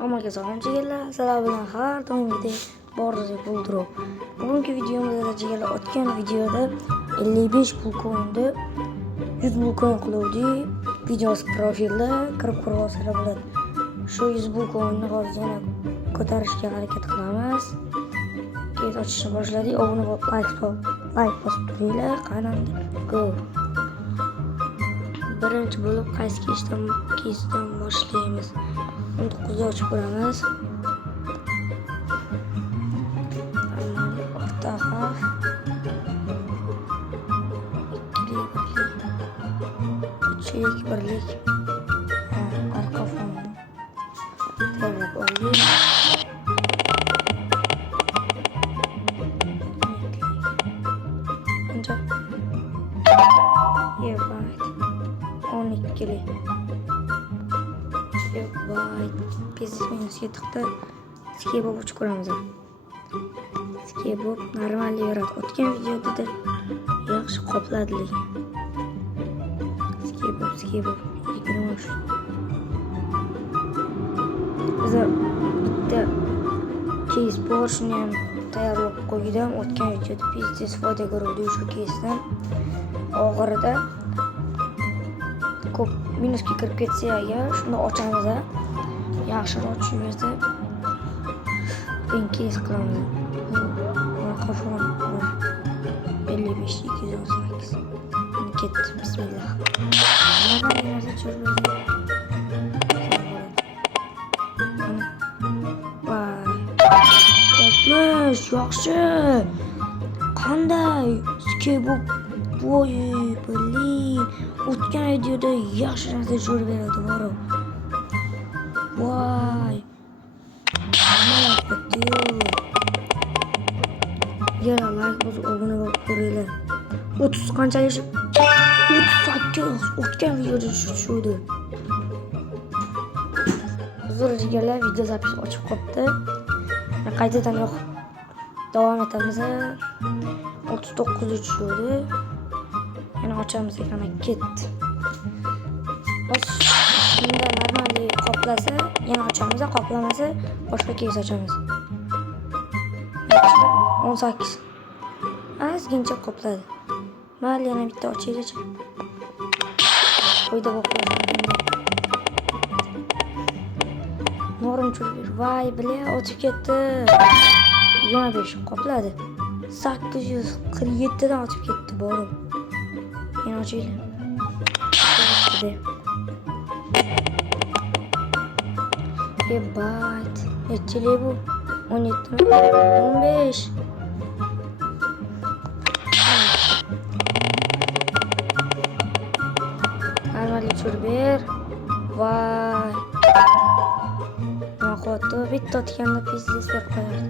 Amaga salom jigarlar, sizlar bilan har doimgidek bordek buldirib. Bugungi videomizda jigarlar o'tgan videoda 55 pul coin'ni 100 pul coin qiluvdik. Videosi profilda kirib ko'rib olsanglar bo'ladi. Shu 100 pul coin'ni hozir yana ko'tarishga harakat qilamiz. Keyin ochishni boshladik. Obuna bo'lib, like bosib turinglar. Qanday? Go. Birinchi bo'lib qaysi keshdan boshlaymiz. 19'da ochib ko'ramiz. O'rta harf. Ikkilik, birlik. Arqa fon. Terib oldik. Biz minus yetiqda skebob ochib ko'ramiz. Skebob normalniy beradi. O'tgan videoda da yaxshi qopladi lekin. Skebob 23. Biz bitta keys borishni ham tayyorlab qo'ydim. O'tgan videoda biznes foyda ko'rdik shu keysdan. Oxirida ko'p minusga kirib ketsa agar shuni ochamiz. Yaxshiroq tushirsa keys qilamiz. Qafon 55 218. Ketdi. Bismillah. Mana narsa tushirdik. O'tmish yaxshi. Qanday? Skebob voy bilin. O'tgan videoda yaxshi narsa tushirib beradi baro. Vay. Mana video. Yana like bosib obuna bo'lib ko'ringlar. 30 qanchalik? 38. O'tgan videoda tushirdi. Uzr jigarlar, video zapis ochib qopti. Qaytadan yo'q. Davom etamiz. 39 tushirdi. Yana ochamiz ekrani ketdi. Shunda normalniy qoplasa, yana ochamiz, qoplamasa boshqa keys ochamiz. 18. Ozgincha qopladi. Mayli yana bitta ochaylik. Qo'yda qopladi. Norim churib, voy bile o'tib ketdi. 25 qopladi. 847 dan o'tib ketdi borib. Yana ochaylik. Bayt. Neçeli bu? 17 mi? 15. Normalniy churber. Vay. Maqotu bitta o'tganda pizdes deb qo'yardi.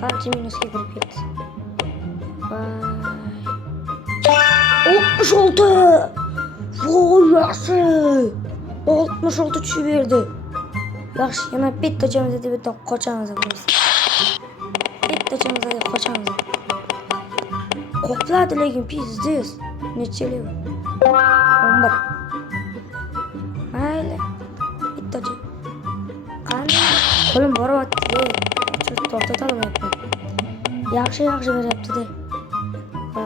Qancha minusga kirib ketdi. Vay. 66. Voy yaxshi. 66 tushib berdi. Yaxshi, yana bitta ochamiz deb bitta qochamiz biz. Bitta ochamiz deb qochamiz. Qopladi lekin pizdes. Necheli? 11. Mayli. Bitta ochib. Qanday? Qo'lim boryapti. To'xtata olmayapman. Yaxshi beryapti-da. Va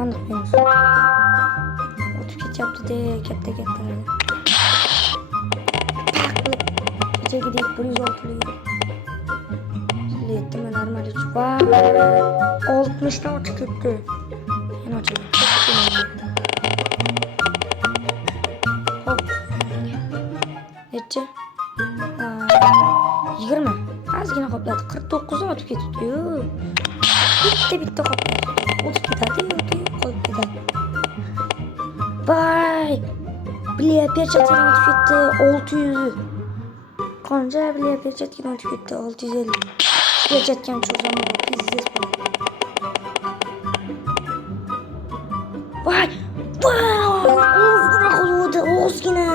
aniq minus. Yaptı katta. Kechagidek 106lik. Letmi normal chupa. 60 dan o'tib ketdi. Yana ochaman. Hop. Necha? 20. Ozgina qopladi. 49 dan o'tib ketdi-yu. Bitta qopladi. O'tib ketadi yoki qolib ketadi. Vay! Bile perchatga o'tib ketdi 600. Qancha bile perchatga o'tib ketdi 650. Perchatga cho'zam pizdes bo'ladi. Vay! Ozgina qoldi, ozgina.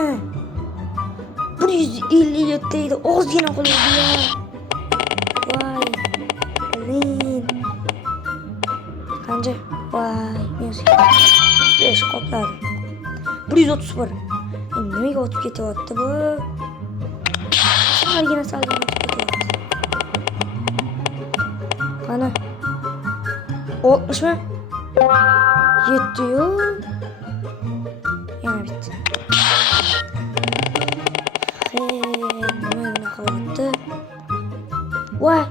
157 edi, ozgina qoldi ya. Vay! Lin. Qancha? Vay, music. 5 qopladi. 131. nimaga o'tib ketyapti bu? Salgina o'tib ketyapti. Qani? 60 mi? 7-yu. Yana bitti. Nima qilyapti? Voy!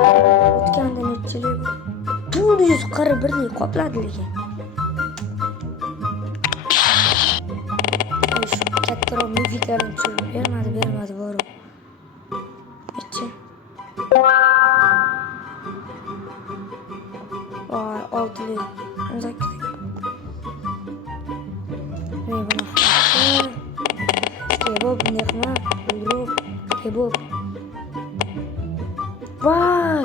O'tganda nechilik bu? 441lik qopladi lekin. Shu kattaroq mifikalarni tushirib bermadi bori. Nechi? Voy, 6lik. 18lik. Nima buni? Kebob nexma, ulrub, kebob. Voy!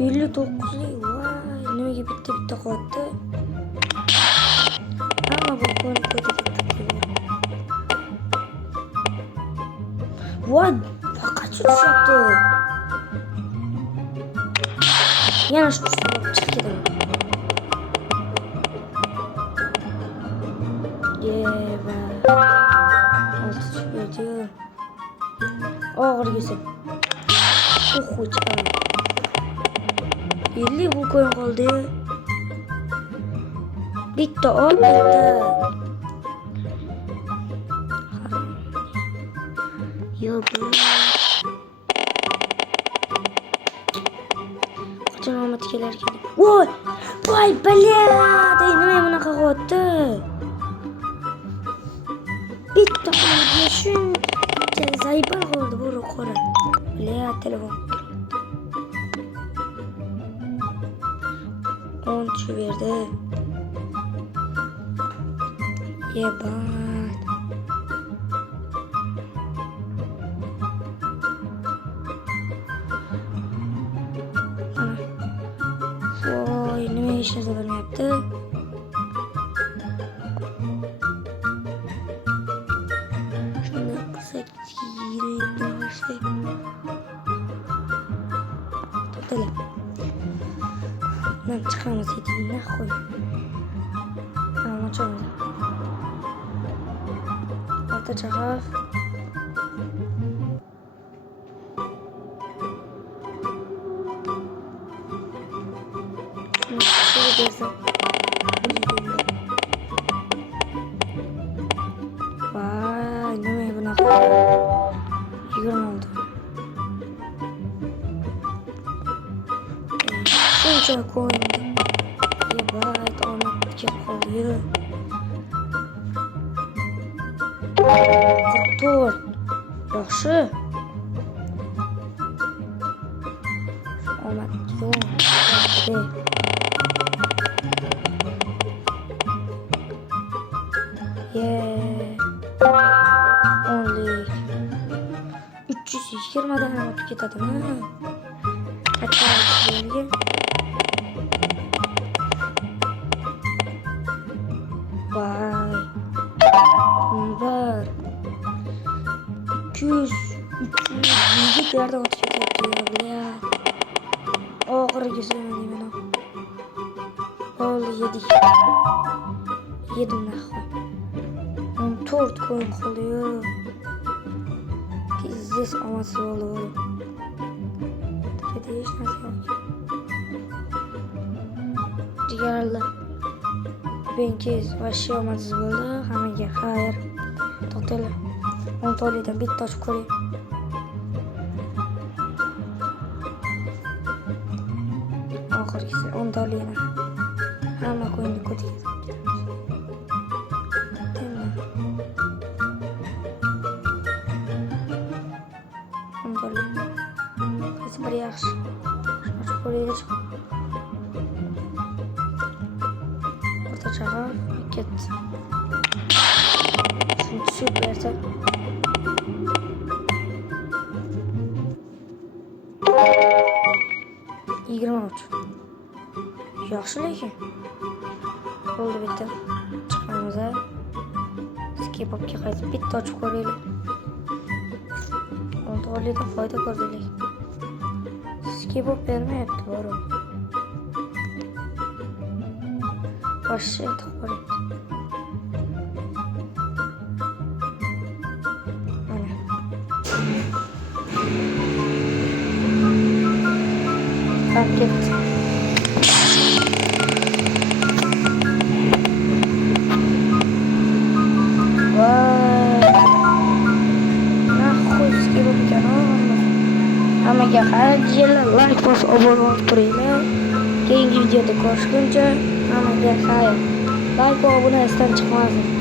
59lik. Voy, nimaga bitta qilyapti? Hamma bu ko'rib ketdi. Voy, faqat shu tushyapti. Yana shu chiqib ketadi. Yeva. Olti chiqdi. Og'ir yesa. Chiqadi. 50 bu ko'yin qoldi. Bitta ol, bitta. Yo'q. Qachon omad kelar ekan? Voy! Voy, balyada, nima bunaqa qilyapti? Bitta qoldi, shuncha zaybal qoldi bu qora. Bля, telefon. 10 tushib berdi. Yebat. Voy, nima hech narsa bo'lmayapti. Shuni qilsak, yirik to'tala. Ben çıkamaz edeyim, ne koy. Ama çok güzel. Orta çakaf. Şöyle desem. Vay, ne mi buna koy. 20 oldu. Şunca koydu. Yebat, ona kep kalıyor. 44. Yaxşı. Omad yo'q. Onlik. 320 dan ham o'tib ketadimi? Katta yerga. Vay. Var. 200, 300 yerden o'tib ketyapti ya. Oxiriga so'radim men. Oldi, yedik. Yedim naxoy. 14 ko'yin qoldi-yu. Pizdez omadsiz bo'ldi. Hech narsa yo'q. Jigarlar. Benkiz vashi omadsiz bo'ldi. Hammaga xayr. To'xtanglar. 10 tolidan bitta ochib ko'ring. Oxirgisi 10 tolidan. Hamma ko'ngli ko'tarib. Bir yaxshi. Ochib ko'raylik. O'rtachaga ketdi. Shuni tushib bersak. Yigirma uch. Yaxshi lekin. Bo'ldi bitta. Chiqamiz. Skipopga qaytib bitta ochib ko'raylik. 10 tolidan foyda ko'rdik. Skipop vermayapti bari. Boshqa to'g'ri. Tamam gitti. Vay. Nahus gibi bir kanal. Hammaga xayr, like bosib obuna bo'lib turinglar. Keyingi videoda ko'rishguncha hammaga xayr. Like va obuna esdan chiqmasin.